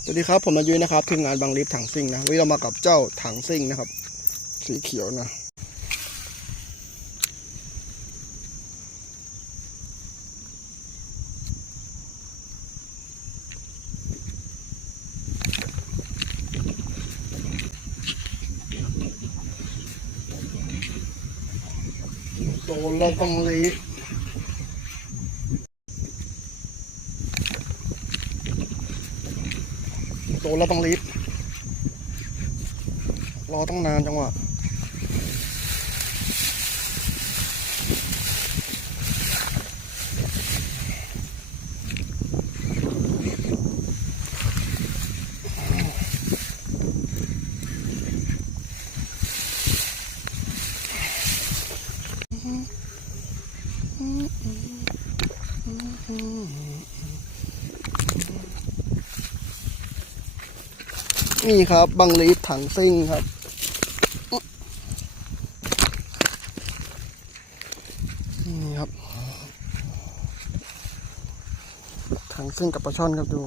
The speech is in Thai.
สวัสดีครับ ผมนายุ้ยนะครับทีมงานบางลิฟถังซิ่งนะวันนี้เรามากับเจ้าถังซิ่งนะครับ สีเขียวนะโดนเราบางลิฟ โดนเราบางลิฟรอตั้งนานจังวะ นี่ครับบังลีดถังซิ่งครับ นี่ครับ ถังซิ่งกับปลาช่อนครับดู